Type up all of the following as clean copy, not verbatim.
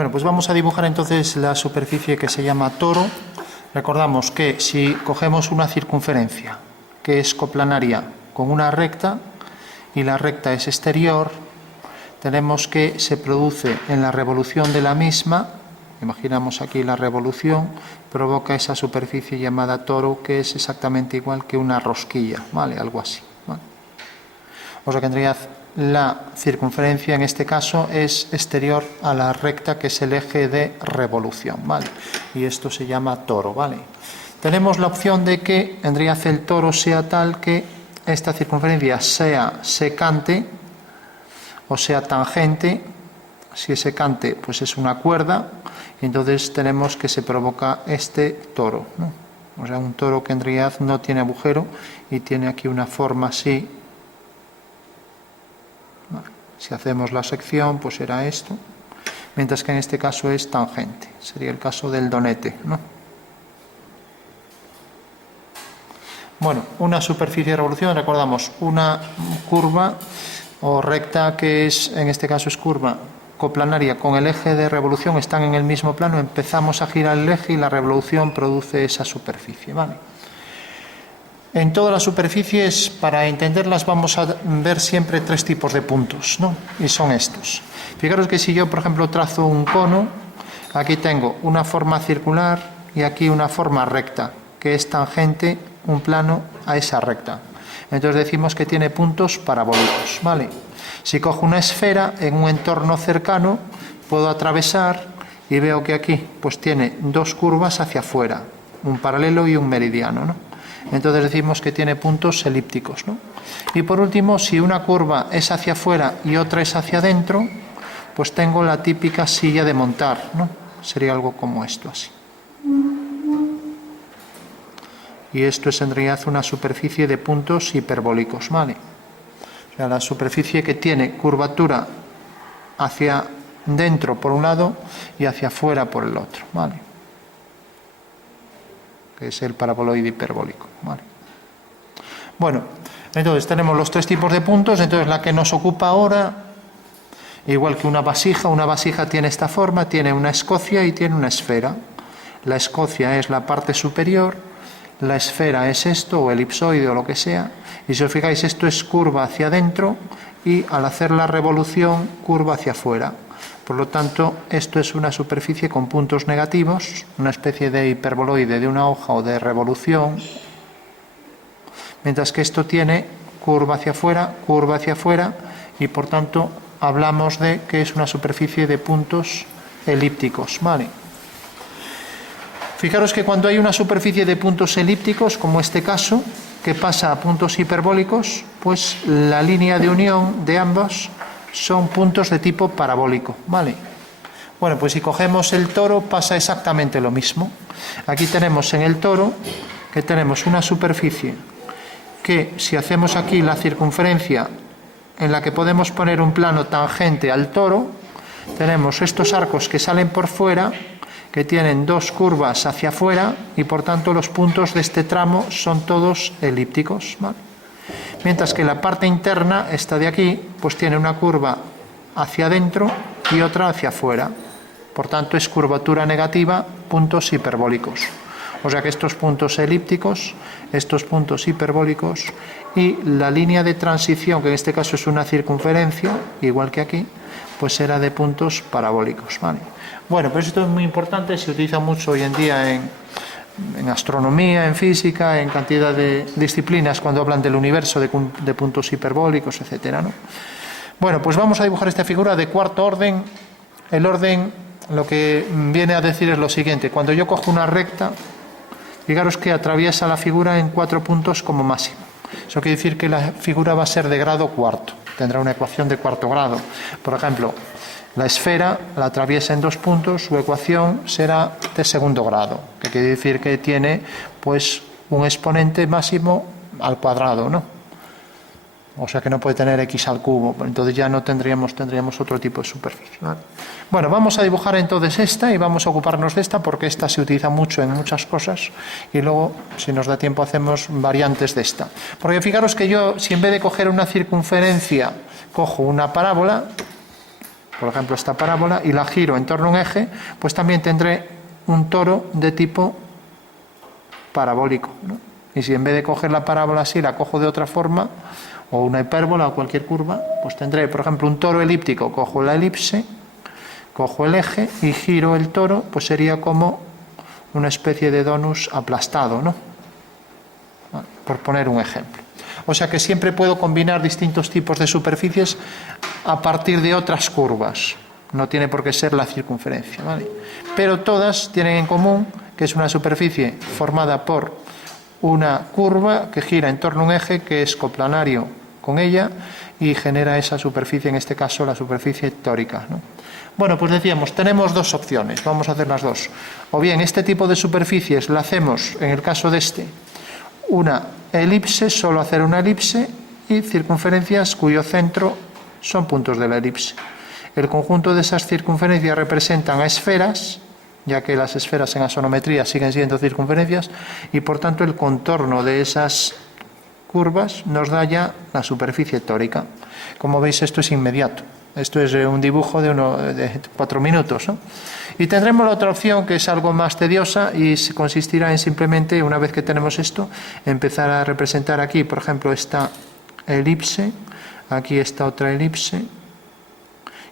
Bueno, pues vamos a dibujar entonces la superficie que se llama toro. Recordamos que si cogemos una circunferencia que es coplanaria con una recta y la recta es exterior, tenemos que se produce en la revolución de la misma, imaginamos aquí la revolución, provoca esa superficie llamada toro, que es exactamente igual que una rosquilla, ¿vale? Algo así, ¿vale? O sea que en realidad la circunferencia en este caso es exterior a la recta, que es el eje de revolución, ¿vale? Y esto se llama toro, ¿vale? Tenemos la opción de que en realidad el toro sea tal que esta circunferencia sea secante o sea tangente. Si es secante, pues es una cuerda, y entonces tenemos que se provoca este toro, ¿no? O sea, un toro que en realidad no tiene agujero y tiene aquí una forma así. Vale. Si hacemos la sección, pues será esto, mientras que en este caso es tangente, sería el caso del donete, ¿no? Bueno, una superficie de revolución, recordamos, una curva o recta que es, en este caso es curva, coplanaria con el eje de revolución, están en el mismo plano, empezamos a girar el eje y la revolución produce esa superficie, ¿vale? En todas las superficies, para entenderlas, vamos a ver siempre tres tipos de puntos, ¿no? Y son estos. Fijaros que si yo, por ejemplo, trazo un cono, aquí tengo una forma circular y aquí una forma recta, que es tangente, un plano a esa recta. Entonces decimos que tiene puntos parabólicos, ¿vale? Si cojo una esfera en un entorno cercano, puedo atravesar y veo que aquí pues tiene dos curvas hacia afuera, un paralelo y un meridiano, ¿no? Entonces decimos que tiene puntos elípticos, ¿no? Y por último, si una curva es hacia afuera y otra es hacia adentro, pues tengo la típica silla de montar, ¿no? Sería algo como esto, así. Y esto es en realidad una superficie de puntos hiperbólicos, ¿vale? O sea, la superficie que tiene curvatura hacia dentro por un lado y hacia afuera por el otro, ¿vale? Que es el paraboloide hiperbólico, ¿vale? Bueno, entonces tenemos los tres tipos de puntos. Entonces la que nos ocupa ahora, igual que una vasija tiene esta forma, tiene una escocia y tiene una esfera. La escocia es la parte superior, la esfera es esto, o elipsoide o lo que sea, y si os fijáis esto es curva hacia adentro y al hacer la revolución curva hacia afuera. Por lo tanto, esto es una superficie con puntos negativos, una especie de hiperboloide de una hoja o de revolución, mientras que esto tiene curva hacia afuera, y por tanto hablamos de que es una superficie de puntos elípticos, ¿vale? Fijaros que cuando hay una superficie de puntos elípticos, como este caso, que pasa a puntos hiperbólicos, pues la línea de unión de ambos son puntos de tipo parabólico, ¿vale? Bueno, pues si cogemos el toro pasa exactamente lo mismo. Aquí tenemos en el toro que tenemos una superficie que, si hacemos aquí la circunferencia en la que podemos poner un plano tangente al toro, tenemos estos arcos que salen por fuera, que tienen dos curvas hacia afuera, y por tanto los puntos de este tramo son todos elípticos, ¿vale? Mientras que la parte interna, esta de aquí, pues tiene una curva hacia adentro y otra hacia afuera. Por tanto es curvatura negativa, puntos hiperbólicos. O sea que estos puntos elípticos, estos puntos hiperbólicos, y la línea de transición, que en este caso es una circunferencia, igual que aquí, pues será de puntos parabólicos, ¿vale? Bueno, pues esto es muy importante, se utiliza mucho hoy en día en astronomía, en física, en cantidad de disciplinas, cuando hablan del universo de puntos hiperbólicos, etcétera, ¿no? Bueno, pues vamos a dibujar esta figura de cuarto orden. El orden lo que viene a decir es lo siguiente: cuando yo cojo una recta, fijaros que atraviesa la figura en 4 puntos como máximo. Eso quiere decir que la figura va a ser de grado cuarto, tendrá una ecuación de cuarto grado. Por ejemplo, la esfera la atraviesa en 2 puntos, su ecuación será de segundo grado, que quiere decir que tiene pues un exponente máximo al cuadrado, ¿no? O sea que no puede tener x al cubo, entonces ya no tendríamos otro tipo de superficie, ¿vale? Bueno, vamos a dibujar entonces esta y vamos a ocuparnos de esta porque esta se utiliza mucho en muchas cosas, y luego, si nos da tiempo, hacemos variantes de esta. Porque fijaros que yo, si en vez de coger una circunferencia cojo una parábola, por ejemplo esta parábola, y la giro en torno a un eje, pues también tendré un toro de tipo parabólico, ¿no? Y si en vez de coger la parábola así, la cojo de otra forma, o una hipérbola o cualquier curva, pues tendré, por ejemplo, un toro elíptico, cojo la elipse, cojo el eje y giro el toro, pues sería como una especie de donus aplastado, ¿no? Por poner un ejemplo. O sea que siempre puedo combinar distintos tipos de superficies a partir de otras curvas. No tiene por qué ser la circunferencia, ¿vale? Pero todas tienen en común que es una superficie formada por una curva que gira en torno a un eje que es coplanario con ella y genera esa superficie, en este caso la superficie tórica, ¿no? Bueno, pues decíamos, tenemos dos opciones, vamos a hacer las dos. O bien este tipo de superficies la hacemos, en el caso de este, una elipse, solo hacer una elipse, y circunferencias cuyo centro son puntos de la elipse. El conjunto de esas circunferencias representan a esferas, ya que las esferas en axonometría siguen siendo circunferencias, y por tanto el contorno de esas curvas nos da ya la superficie tórica. Como veis, esto es inmediato. Esto es un dibujo de 4 minutos, ¿no? Y tendremos la otra opción, que es algo más tediosa, y consistirá en simplemente, una vez que tenemos esto, empezar a representar aquí, por ejemplo, esta elipse, aquí esta otra elipse,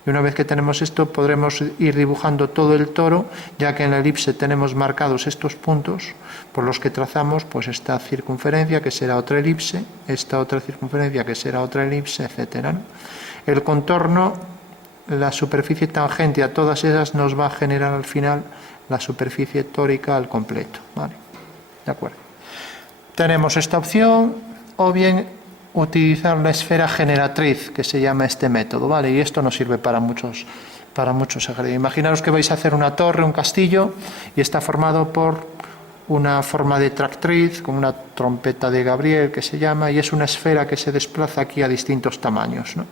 y una vez que tenemos esto podremos ir dibujando todo el toro, ya que en la elipse tenemos marcados estos puntos por los que trazamos pues esta circunferencia, que será otra elipse, esta otra circunferencia, que será otra elipse, etcétera, ¿no? El contorno, la superficie tangente a todas esas, nos va a generar al final la superficie tórica al completo, ¿vale? De acuerdo. Tenemos esta opción, o bien utilizar la esfera generatriz, que se llama este método, ¿vale? Y esto nos sirve para muchos ejercicios. Imaginaros que vais a hacer una torre, un castillo, y está formado por una forma de tractriz, con una trompeta de Gabriel, que se llama, y es una esfera que se desplaza aquí a distintos tamaños, ¿no?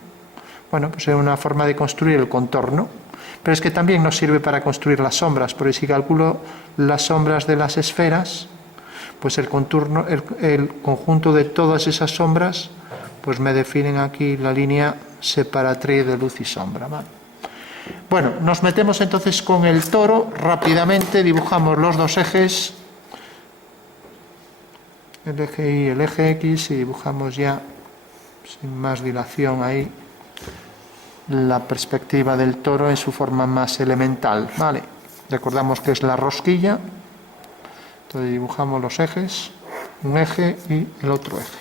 Bueno, pues es una forma de construir el contorno, pero es que también nos sirve para construir las sombras, porque si calculo las sombras de las esferas, pues el contorno, el conjunto de todas esas sombras, pues me definen aquí la línea separatriz de luz y sombra, ¿vale? Bueno, nos metemos entonces con el toro, rápidamente dibujamos los dos ejes, el eje Y y el eje X, y dibujamos ya, sin más dilación ahí, la perspectiva del toro en su forma más elemental, ¿vale? Recordamos que es la rosquilla, entonces dibujamos los ejes, un eje y el otro eje.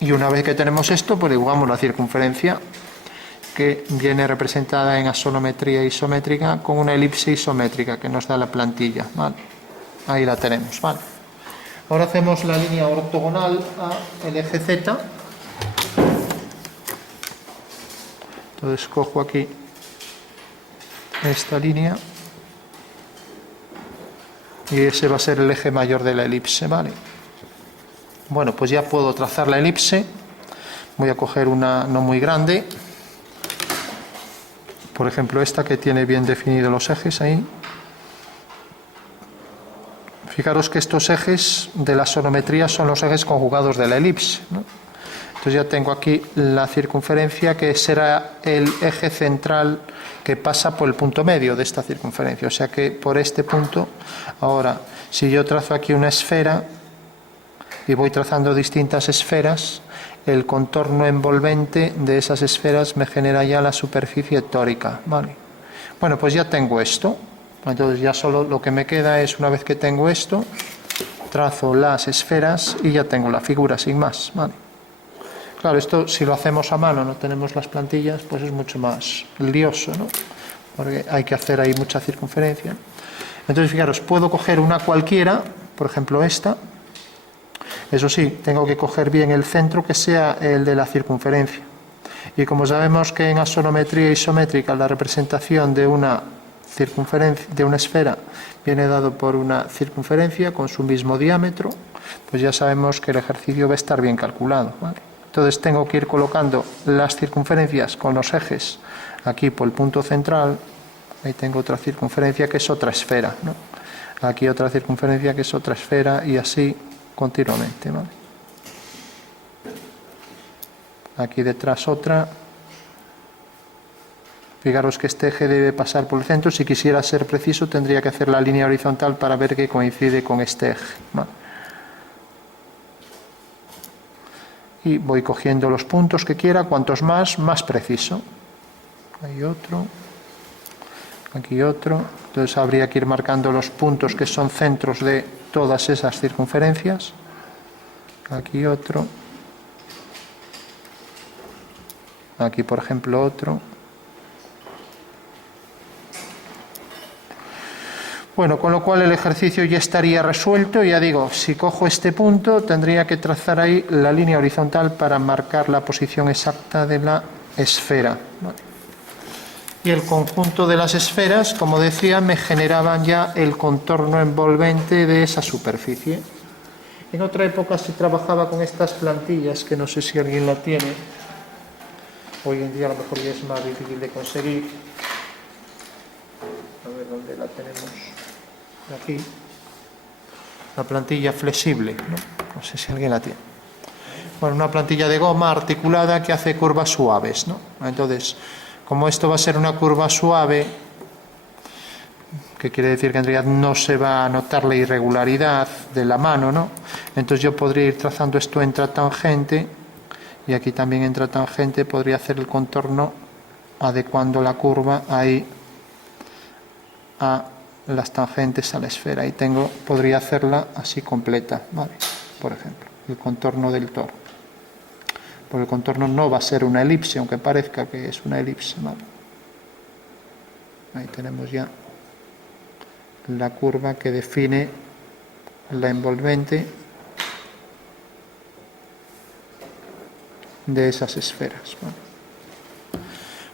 Y una vez que tenemos esto, pues dibujamos la circunferencia, que viene representada en axonometría isométrica con una elipse isométrica que nos da la plantilla, ¿vale? Ahí la tenemos, ¿vale? Ahora hacemos la línea ortogonal al eje Z. Entonces cojo aquí esta línea y ese va a ser el eje mayor de la elipse, ¿vale? Bueno, pues ya puedo trazar la elipse. Voy a coger una no muy grande, por ejemplo esta, que tiene bien definidos los ejes ahí. Fijaros que estos ejes de la axonometría son los ejes conjugados de la elipse, ¿no? Entonces ya tengo aquí la circunferencia, que será el eje central que pasa por el punto medio de esta circunferencia. O sea que por este punto, ahora, si yo trazo aquí una esfera y voy trazando distintas esferas, el contorno envolvente de esas esferas me genera ya la superficie tórica, ¿vale? Bueno, pues ya tengo esto. Entonces ya solo lo que me queda es, una vez que tengo esto, trazo las esferas y ya tengo la figura sin más, ¿vale? Claro, esto si lo hacemos a mano, no tenemos las plantillas, pues es mucho más lioso, ¿no? Porque hay que hacer ahí mucha circunferencia. Entonces, fijaros, puedo coger una cualquiera, por ejemplo esta. Eso sí, tengo que coger bien el centro, que sea el de la circunferencia. Y como sabemos que en axonometría isométrica la representación de una circunferencia de una esfera viene dado por una circunferencia con su mismo diámetro, pues ya sabemos que el ejercicio va a estar bien calculado, ¿vale? Entonces tengo que ir colocando las circunferencias con los ejes aquí por el punto central. Ahí tengo otra circunferencia que es otra esfera, ¿no? Aquí otra circunferencia que es otra esfera, y así continuamente, ¿vale? Aquí detrás otra. Fijaros que este eje debe pasar por el centro. Si quisiera ser preciso, tendría que hacer la línea horizontal para ver que coincide con este eje, ¿vale? Y voy cogiendo los puntos que quiera, cuantos más, más preciso. Hay otro, aquí otro. Entonces habría que ir marcando los puntos que son centros de todas esas circunferencias. Aquí otro. Aquí, por ejemplo, otro. Bueno, con lo cual el ejercicio ya estaría resuelto. Ya digo, si cojo este punto, tendría que trazar ahí la línea horizontal para marcar la posición exacta de la esfera. Y el conjunto de las esferas, como decía, me generaban ya el contorno envolvente de esa superficie. En otra época se trabajaba con estas plantillas, que no sé si alguien la tiene. Hoy en día a lo mejor ya es más difícil de conseguir. A ver dónde la tenemos. Aquí, la plantilla flexible, no sé si alguien la tiene. Bueno, una plantilla de goma articulada que hace curvas suaves, ¿no? Entonces, como esto va a ser una curva suave, que quiere decir que en realidad no se va a notar la irregularidad de la mano, ¿no? Entonces yo podría ir trazando esto entre tangente, y aquí también entre tangente podría hacer el contorno adecuando la curva ahí a las tangentes a la esfera. Y podría hacerla así completa, ¿vale? Por ejemplo, el contorno del toro. Porque el contorno no va a ser una elipse, aunque parezca que es una elipse, ¿vale? Ahí tenemos ya la curva que define la envolvente de esas esferas, ¿vale?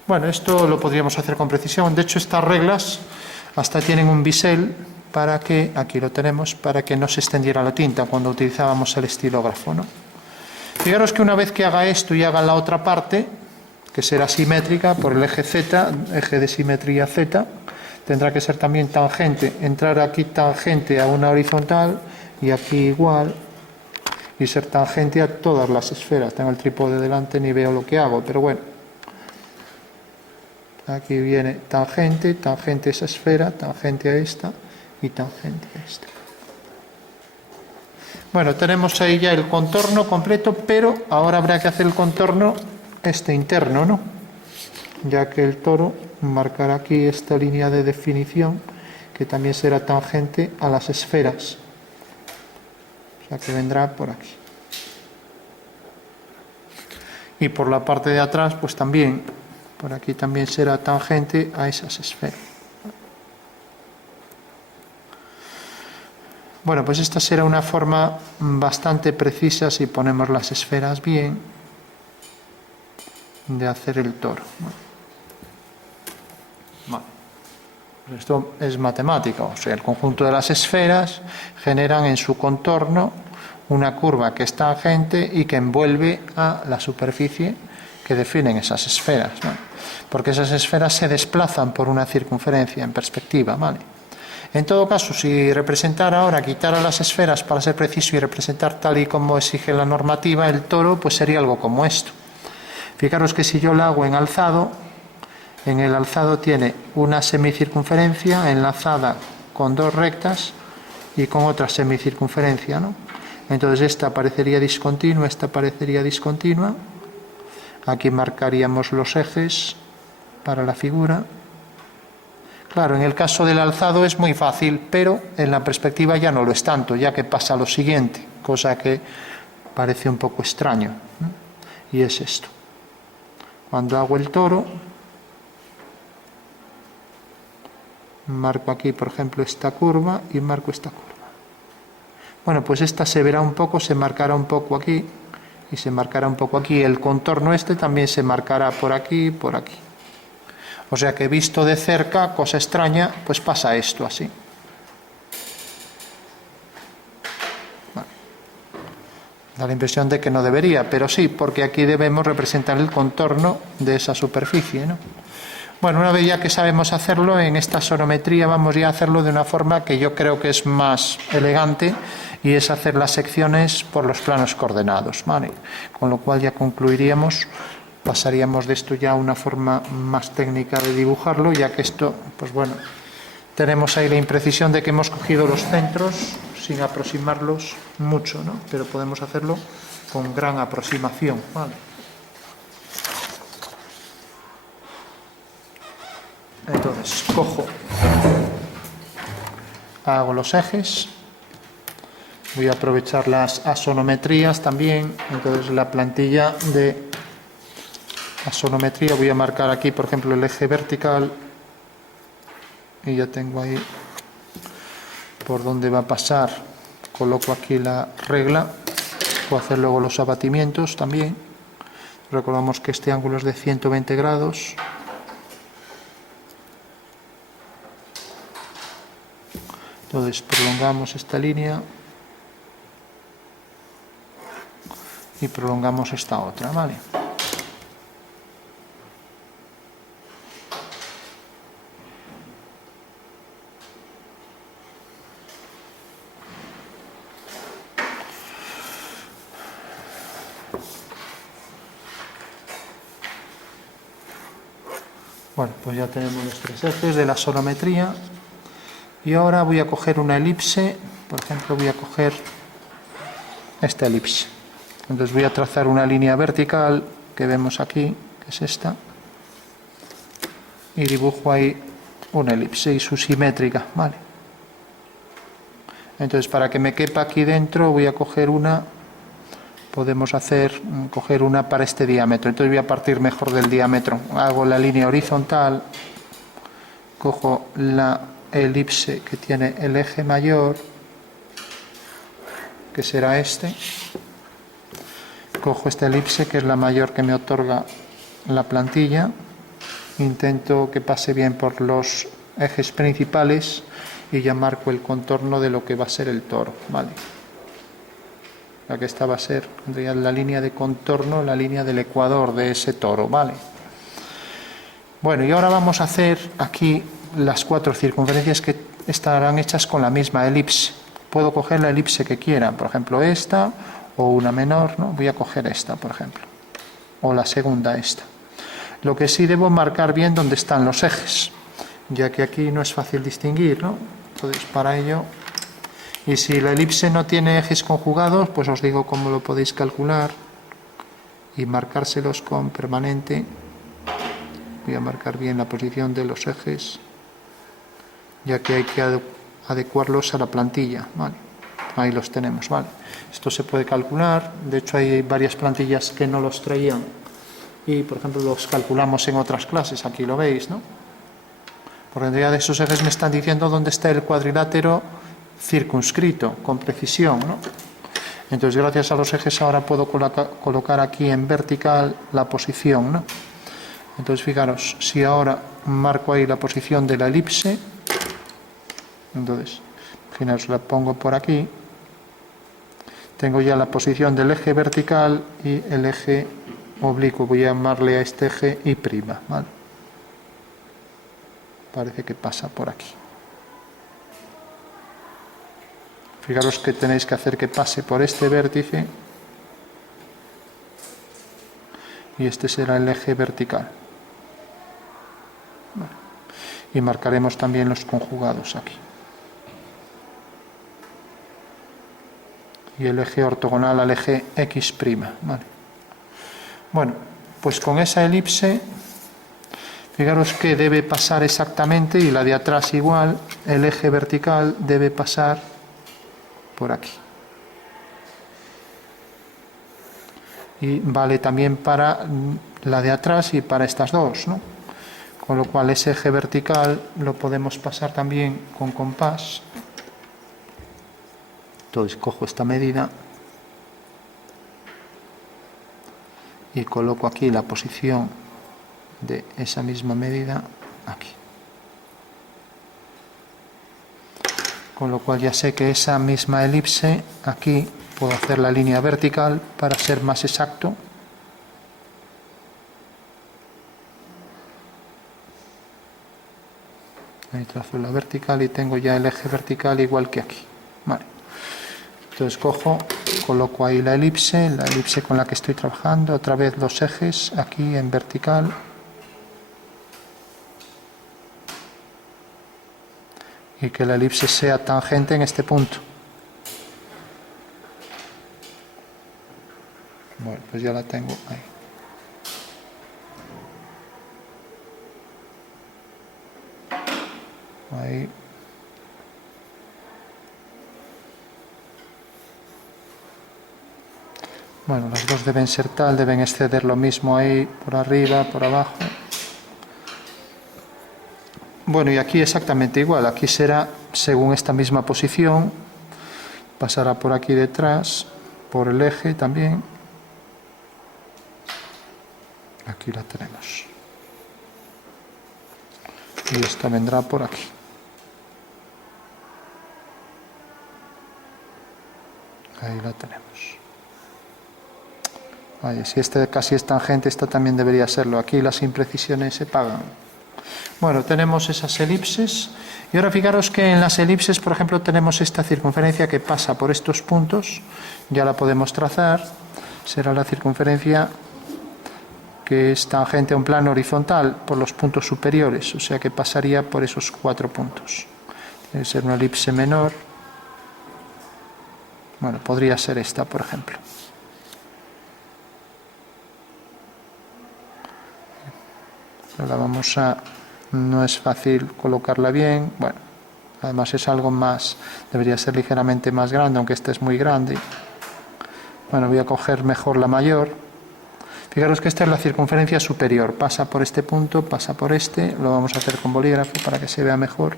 Bueno, esto lo podríamos hacer con precisión. De hecho, estas reglas hasta tienen un bisel para que, aquí lo tenemos, para que no se extendiera la tinta cuando utilizábamos el estilógrafo, ¿no? Fijaros que una vez que haga esto y haga la otra parte, que será simétrica por el eje Z, eje de simetría Z, tendrá que ser también tangente, entrar aquí tangente a una horizontal y aquí igual, y ser tangente a todas las esferas. Tengo el trípode delante, ni veo lo que hago, pero bueno. Aquí viene tangente, tangente a esa esfera, tangente a esta y tangente a esta. Bueno, tenemos ahí ya el contorno completo, pero ahora habrá que hacer el contorno interno, ¿no? Ya que el toro marcará aquí esta línea de definición que también será tangente a las esferas. O sea que vendrá por aquí. Y por la parte de atrás, pues también, por aquí también será tangente a esas esferas. Bueno, pues esta será una forma bastante precisa, si ponemos las esferas bien, de hacer el toro. Bueno, esto es matemática, o sea, el conjunto de las esferas generan en su contorno una curva que es tangente y que envuelve a la superficie que definen esas esferas, ¿no? Porque esas esferas se desplazan por una circunferencia en perspectiva, ¿vale? En todo caso, si representara ahora, quitara las esferas para ser preciso y representar tal y como exige la normativa, el toro, pues sería algo como esto. Fijaros que si yo lo hago en alzado, en el alzado tiene una semicircunferencia enlazada con dos rectas y con otra semicircunferencia, ¿no? Entonces esta parecería discontinua, esta parecería discontinua. Aquí marcaríamos los ejes para la figura. Claro, en el caso del alzado es muy fácil, pero en la perspectiva ya no lo es tanto, ya que pasa lo siguiente, cosa que parece un poco extraño, ¿no? Y es esto. Cuando hago el toro, marco aquí, por ejemplo, esta curva y marco esta curva. Bueno, pues esta se verá un poco, se marcará un poco aquí y se marcará un poco aquí. El contorno este también se marcará por aquí y por aquí. O sea que visto de cerca, cosa extraña, pues pasa esto así. Vale. Da la impresión de que no debería, pero sí, porque aquí debemos representar el contorno de esa superficie, ¿no? Bueno, una vez ya que sabemos hacerlo, en esta sonometría vamos ya a hacerlo de una forma que yo creo que es más elegante, y es hacer las secciones por los planos coordenados, ¿vale? Con lo cual ya concluiríamos, pasaríamos de esto ya a una forma más técnica de dibujarlo, ya que esto, pues bueno, tenemos ahí la imprecisión de que hemos cogido los centros sin aproximarlos mucho, ¿no? Pero podemos hacerlo con gran aproximación, ¿vale? Entonces, hago los ejes, voy a aprovechar las asonometrías también. Entonces, la plantilla de asonometría voy a marcar aquí, por ejemplo, el eje vertical, y ya tengo ahí por dónde va a pasar. Coloco aquí la regla, puedo hacer luego los abatimientos también. Recordamos que este ángulo es de 120 grados. Entonces prolongamos esta línea y prolongamos esta otra, ¿vale? Bueno, pues ya tenemos los tres ejes de la sonometría. Y ahora voy a coger una elipse, por ejemplo voy a coger esta elipse. Entonces voy a trazar una línea vertical que vemos aquí, que es esta, y dibujo ahí una elipse isosimétrica, ¿vale? Entonces para que me quepa aquí dentro voy a coger una, podemos coger una para este diámetro. Entonces voy a partir mejor del diámetro. Hago la línea horizontal, cojo la elipse que tiene el eje mayor, que será este, cojo esta elipse que es la mayor que me otorga la plantilla, intento que pase bien por los ejes principales y ya marco el contorno de lo que va a ser el toro, ¿vale? La que esta va a ser la línea de contorno, la línea del ecuador de ese toro, ¿vale? Bueno, y ahora vamos a hacer aquí las 4 circunferencias que estarán hechas con la misma elipse. Puedo coger la elipse que quiera, por ejemplo esta, o una menor, ¿no? Voy a coger esta, por ejemplo, o la segunda esta. Lo que sí debo marcar bien dónde están los ejes, ya que aquí no es fácil distinguir, ¿no? Entonces, para ello, y si la elipse no tiene ejes conjugados, pues os digo cómo lo podéis calcular y marcárselos con permanente. Voy a marcar bien la posición de los ejes, ya que hay que adecuarlos a la plantilla, ¿vale? Ahí los tenemos, ¿vale? Esto se puede calcular, de hecho hay varias plantillas que no los traían y, por ejemplo, los calculamos en otras clases, aquí lo veis, ¿no? Porque en realidad de esos ejes me están diciendo dónde está el cuadrilátero circunscrito, con precisión, ¿no? Entonces, gracias a los ejes ahora puedo colocar aquí en vertical la posición, ¿no? Entonces, fijaros, si ahora marco ahí la posición de la elipse, entonces, fijaros, la pongo por aquí, tengo ya la posición del eje vertical y el eje oblicuo. Voy a llamarle a este eje Y', ¿vale? Parece que pasa por aquí. Fijaros que tenéis que hacer que pase por este vértice y este será el eje vertical. Vale. Y marcaremos también los conjugados aquí. Y el eje ortogonal al eje X', ¿vale? Bueno, pues con esa elipse, fijaros que debe pasar exactamente, y la de atrás igual, el eje vertical debe pasar por aquí. Y vale también para la de atrás y para estas dos, ¿no? Con lo cual ese eje vertical lo podemos pasar también con compás. Entonces cojo esta medida y coloco aquí la posición de esa misma medida aquí. Con lo cual ya sé que esa misma elipse aquí puedo hacer la línea vertical para ser más exacto. Ahí trazo la vertical y tengo ya el eje vertical igual que aquí. Vale. Entonces cojo, coloco ahí la elipse con la que estoy trabajando, otra vez los ejes aquí en vertical. Y que la elipse sea tangente en este punto. Bueno, pues ya la tengo ahí. Ahí. Bueno, las dos deben ser tal, deben exceder lo mismo ahí, por arriba, por abajo. Bueno, y aquí exactamente igual, aquí será según esta misma posición, pasará por aquí detrás, por el eje también. Aquí la tenemos. Y esta vendrá por aquí. Ahí la tenemos. Vale, si este casi es tangente, esta también debería serlo. Aquí las imprecisiones se pagan. Bueno, tenemos esas elipses. Y ahora fijaros que en las elipses, por ejemplo, tenemos esta circunferencia que pasa por estos puntos. Ya la podemos trazar. Será la circunferencia que es tangente a un plano horizontal por los puntos superiores. O sea que pasaría por esos 4 puntos. Debe ser una elipse menor. Bueno, podría ser esta, por ejemplo. Pero la vamos a... No es fácil colocarla bien. Bueno, además es algo más... Debería ser ligeramente más grande, aunque esta es muy grande. Bueno, voy a coger mejor la mayor. Fijaros que esta es la circunferencia superior. Pasa por este punto, pasa por este. Lo vamos a hacer con bolígrafo para que se vea mejor.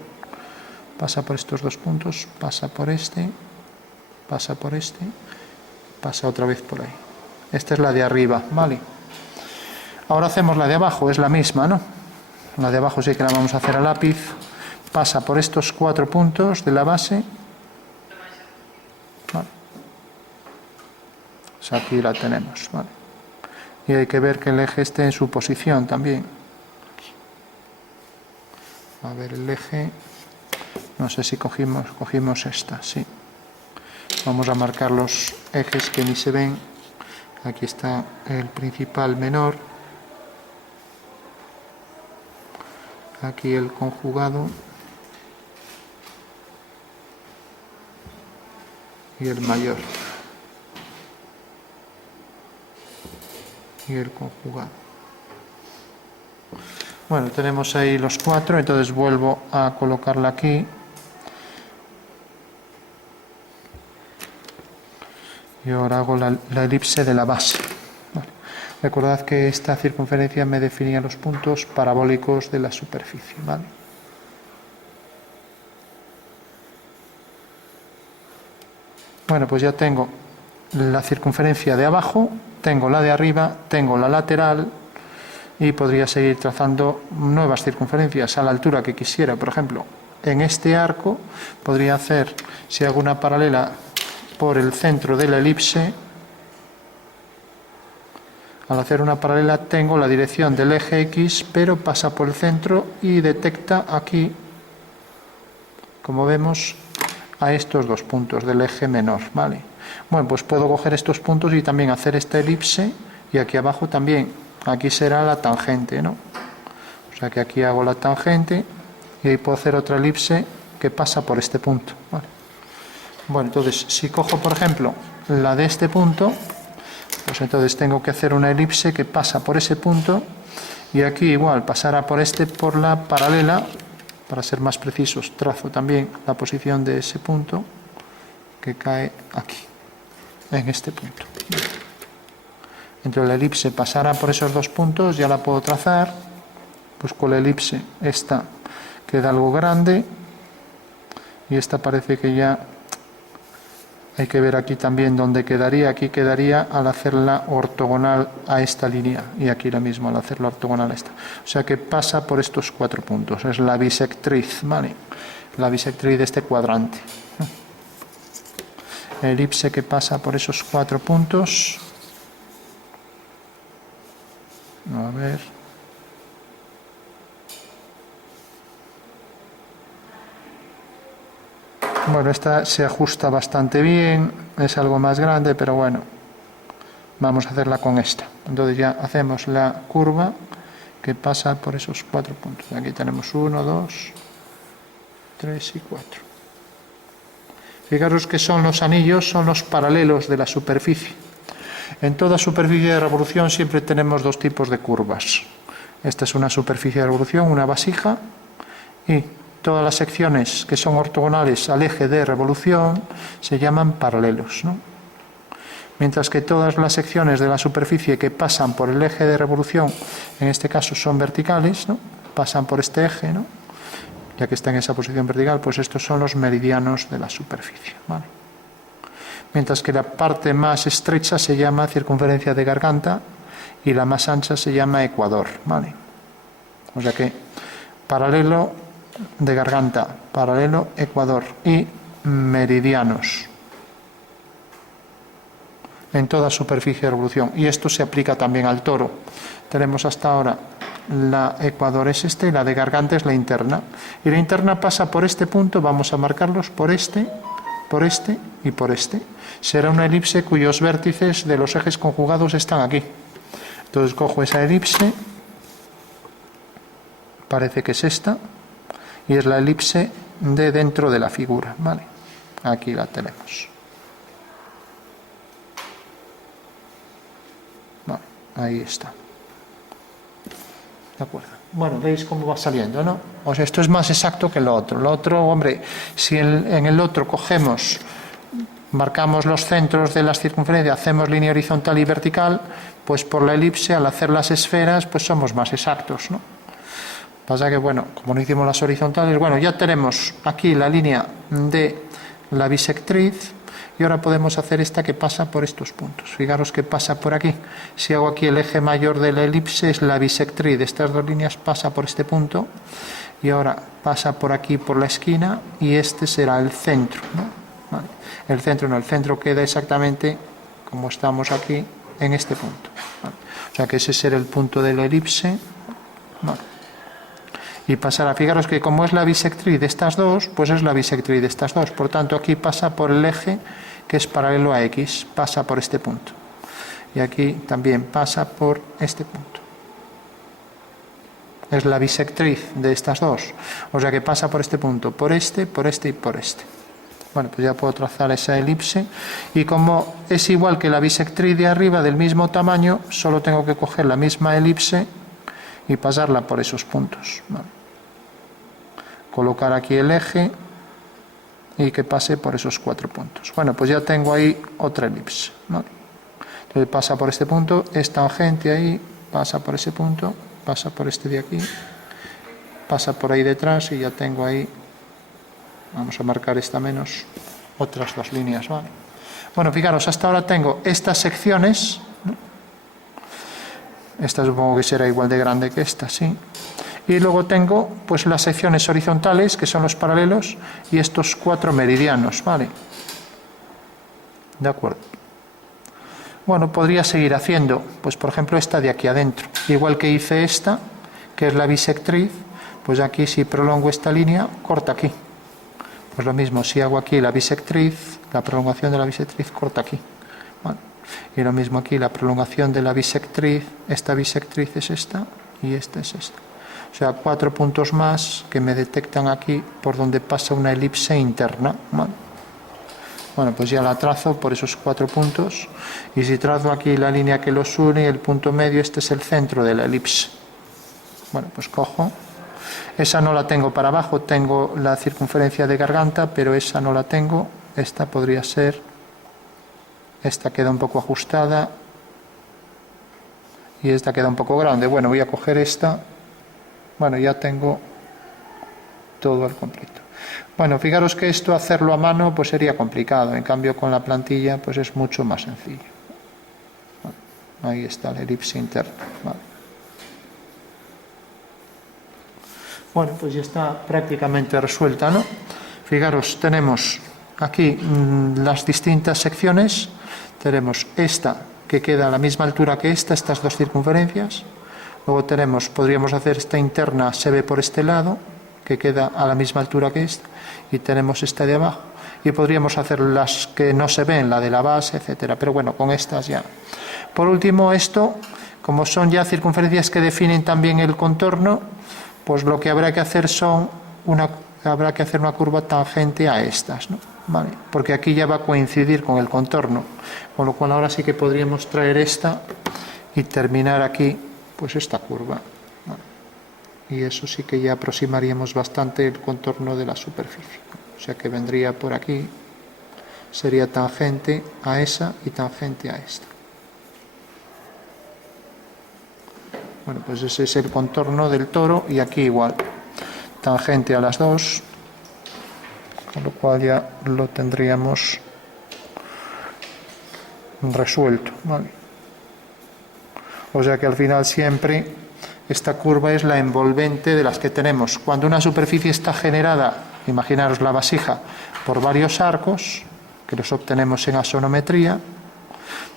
Pasa por estos 2 puntos, pasa por este, pasa por este, pasa otra vez por ahí. Esta es la de arriba, ¿vale? Ahora hacemos la de abajo, es la misma, ¿no? La de abajo sí que la vamos a hacer a lápiz. Pasa por estos 4 puntos de la base. Vale. Pues aquí la tenemos, ¿vale? Y hay que ver que el eje esté en su posición también. A ver el eje. No sé si cogimos esta, sí. Vamos a marcar los ejes que ni se ven. Aquí está el principal menor. Aquí el conjugado. Y el mayor. Y el conjugado. Bueno, tenemos ahí los 4, entonces vuelvo a colocarla aquí. Y ahora hago la elipse de la base. Vale. Recordad que esta circunferencia me definía los puntos parabólicos de la superficie, ¿vale? Bueno, pues ya tengo la circunferencia de abajo, tengo la de arriba, tengo la lateral y podría seguir trazando nuevas circunferencias a la altura que quisiera. Por ejemplo, en este arco podría hacer, si hago una paralela por el centro de la elipse, al hacer una paralela tengo la dirección del eje X, pero pasa por el centro y detecta aquí, como vemos, a estos 2 puntos del eje menor, ¿vale? Bueno, pues puedo coger estos puntos y también hacer esta elipse, y aquí abajo también, aquí será la tangente, ¿no? O sea que aquí hago la tangente y ahí puedo hacer otra elipse que pasa por este punto, ¿vale? Bueno, entonces, si cojo, por ejemplo, la de este punto, pues entonces tengo que hacer una elipse que pasa por ese punto, y aquí igual pasará por este, por la paralela. Para ser más precisos, trazo también la posición de ese punto que cae aquí, en este punto. Entonces la elipse pasará por esos 2 puntos, ya la puedo trazar. Pues con la elipse esta queda algo grande y esta parece que ya hay que ver aquí también dónde quedaría. Aquí quedaría al hacerla ortogonal a esta línea, y aquí la misma al hacerla ortogonal a esta. O sea que pasa por estos 4 puntos, es la bisectriz, ¿vale? La bisectriz de este cuadrante. Elipse que pasa por esos 4 puntos. A ver. Bueno, esta se ajusta bastante bien, es algo más grande, pero bueno, vamos a hacerla con esta. Entonces ya hacemos la curva que pasa por esos 4 puntos. Aquí tenemos 1, 2, 3 y 4. Fijaros que son los anillos, son los paralelos de la superficie. En toda superficie de revolución siempre tenemos dos tipos de curvas. Esta es una superficie de revolución, una vasija, y todas las secciones que son ortogonales al eje de revolución se llaman paralelos, ¿no? Mientras que todas las secciones de la superficie que pasan por el eje de revolución, en este caso son verticales, ¿no? Pasan por este eje, ¿no? Ya que está en esa posición vertical, pues estos son los meridianos de la superficie, ¿vale? Mientras que la parte más estrecha se llama circunferencia de garganta y la más ancha se llama ecuador, ¿vale? O sea que paralelo de garganta, paralelo ecuador y meridianos en toda superficie de revolución. Y esto se aplica también al toro. Tenemos hasta ahora la ecuador es este y la de garganta es la interna. Y la interna pasa por este punto, vamos a marcarlos por este y por este. Será una elipse cuyos vértices de los ejes conjugados están aquí. Entonces cojo esa elipse, parece que es esta, y es la elipse de dentro de la figura, ¿vale? Aquí la tenemos. Vale, ahí está. De acuerdo. Bueno, veis cómo va saliendo, ¿no? O sea, esto es más exacto que lo otro. Lo otro, hombre, si en el otro cogemos, marcamos los centros de las circunferencias, hacemos línea horizontal y vertical, pues por la elipse, al hacer las esferas, pues somos más exactos, ¿no? Pasa que, bueno, como no hicimos las horizontales, bueno, ya tenemos aquí la línea de la bisectriz y ahora podemos hacer esta que pasa por estos puntos. Fijaros que pasa por aquí. Si hago aquí el eje mayor de la elipse es la bisectriz. Estas dos líneas pasa por este punto y ahora pasa por aquí por la esquina y este será el centro, ¿no? Vale. El centro no, el centro queda exactamente como estamos aquí en este punto. Vale. O sea que ese será el punto de la elipse. Vale. Y pasará, fijaros que como es la bisectriz de estas dos, pues es la bisectriz de estas dos. Por tanto, aquí pasa por el eje que es paralelo a X, pasa por este punto. Y aquí también pasa por este punto. Es la bisectriz de estas dos. O sea que pasa por este punto, por este y por este. Bueno, pues ya puedo trazar esa elipse. Y como es igual que la bisectriz de arriba del mismo tamaño, solo tengo que coger la misma elipse y pasarla por esos puntos. Vale. Colocar aquí el eje y que pase por esos 4 puntos. Bueno, pues ya tengo ahí otra elipse. Vale. Entonces pasa por este punto, es tangente ahí, pasa por ese punto, pasa por este de aquí, pasa por ahí detrás y ya tengo ahí, vamos a marcar esta menos, otras dos líneas. Vale. Bueno, fijaros, hasta ahora tengo estas secciones, ¿no? Esta supongo que será igual de grande que esta, sí. Y luego tengo pues las secciones horizontales, que son los paralelos, y estos 4 meridianos, ¿vale? De acuerdo. Bueno, podría seguir haciendo, pues por ejemplo esta de aquí adentro. Igual que hice esta, que es la bisectriz, pues aquí si prolongo esta línea, corta aquí. Pues lo mismo, si hago aquí la bisectriz, la prolongación de la bisectriz corta aquí. ¿Vale? Y lo mismo aquí, la prolongación de la bisectriz, esta bisectriz es esta y esta es esta. O sea, 4 puntos más que me detectan aquí por donde pasa una elipse interna. ¿Vale? Bueno, pues ya la trazo por esos 4 puntos. Y si trazo aquí la línea que los une, el punto medio, este es el centro de la elipse. Bueno, pues cojo. Esa no la tengo para abajo, tengo la circunferencia de garganta, pero esa no la tengo. Esta podría ser. Esta queda un poco ajustada. Y esta queda un poco grande. Bueno, voy a coger esta. Bueno, ya tengo todo al completo. Bueno, fijaros que esto hacerlo a mano pues sería complicado. En cambio con la plantilla pues es mucho más sencillo. Vale. Ahí está la elipse interna. Vale. Bueno, pues ya está prácticamente resuelta, ¿no? Fijaros, tenemos aquí las distintas secciones. Tenemos esta que queda a la misma altura que esta, estas dos circunferencias. Luego tenemos, podríamos hacer esta interna, se ve por este lado, que queda a la misma altura que esta, y tenemos esta de abajo. y podríamos hacer las que no se ven, la de la base, etcétera. Pero bueno, con estas ya. Por último, esto, como son ya circunferencias que definen también el contorno, pues lo que habrá que hacer habrá que hacer una curva tangente a estas, ¿no? Vale, porque aquí ya va a coincidir con el contorno, con lo cual ahora sí que podríamos traer esta y terminar aquí, pues esta curva. Vale. Y eso sí que ya aproximaríamos bastante el contorno de la superficie. O sea que vendría por aquí, sería tangente a esa y tangente a esta. Bueno, pues ese es el contorno del toro y aquí igual, tangente a las dos, con lo cual ya lo tendríamos resuelto, ¿vale? O sea que al final siempre esta curva es la envolvente de las que tenemos. Cuando una superficie está generada, imaginaros la vasija, por varios arcos, que los obtenemos en axonometría,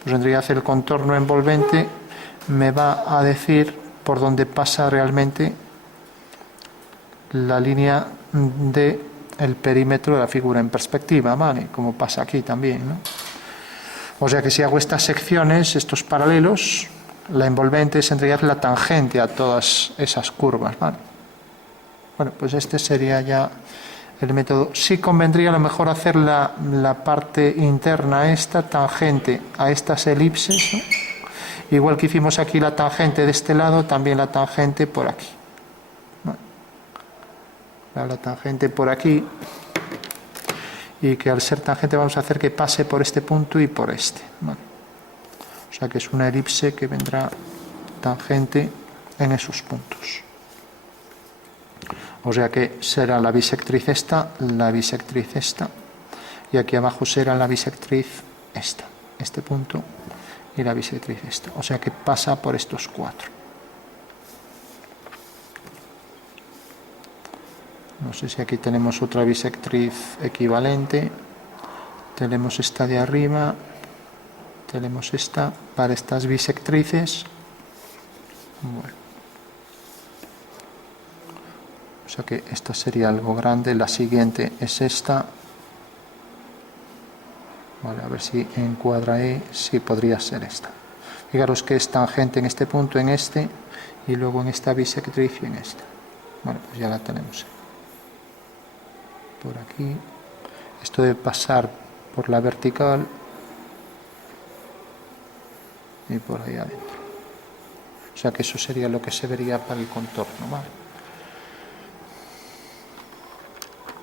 pues vendría a hacer el contorno envolvente, me va a decir por dónde pasa realmente la línea del perímetro de la figura en perspectiva, ¿vale? Como pasa aquí también, ¿no? O sea que si hago estas secciones, estos paralelos, la envolvente es en realidad la tangente a todas esas curvas, ¿vale? Bueno, pues este sería ya el método. Sí convendría a lo mejor hacer la parte interna esta tangente a estas elipses, ¿no? Igual que hicimos aquí la tangente de este lado, también la tangente por aquí. Bueno, la tangente por aquí, y que al ser tangente vamos a hacer que pase por este punto y por este. Bueno, o sea que es una elipse que vendrá tangente en esos puntos. O sea que será la bisectriz esta, y aquí abajo será la bisectriz esta, este punto, y la bisectriz esta. O sea que pasa por estos cuatro. No sé si aquí tenemos otra bisectriz equivalente. Tenemos esta de arriba, tenemos esta para estas bisectrices. Bueno. O sea que esta sería algo grande. La siguiente es esta. Vale, a ver si encuadra ahí. Sí, podría ser esta. Fijaros que es tangente en este punto, en este, y luego en esta bisectriz y en esta. Bueno, pues ya la tenemos. Por aquí. Esto debe pasar por la vertical y por ahí adentro. O sea que eso sería lo que se vería para el contorno, ¿vale?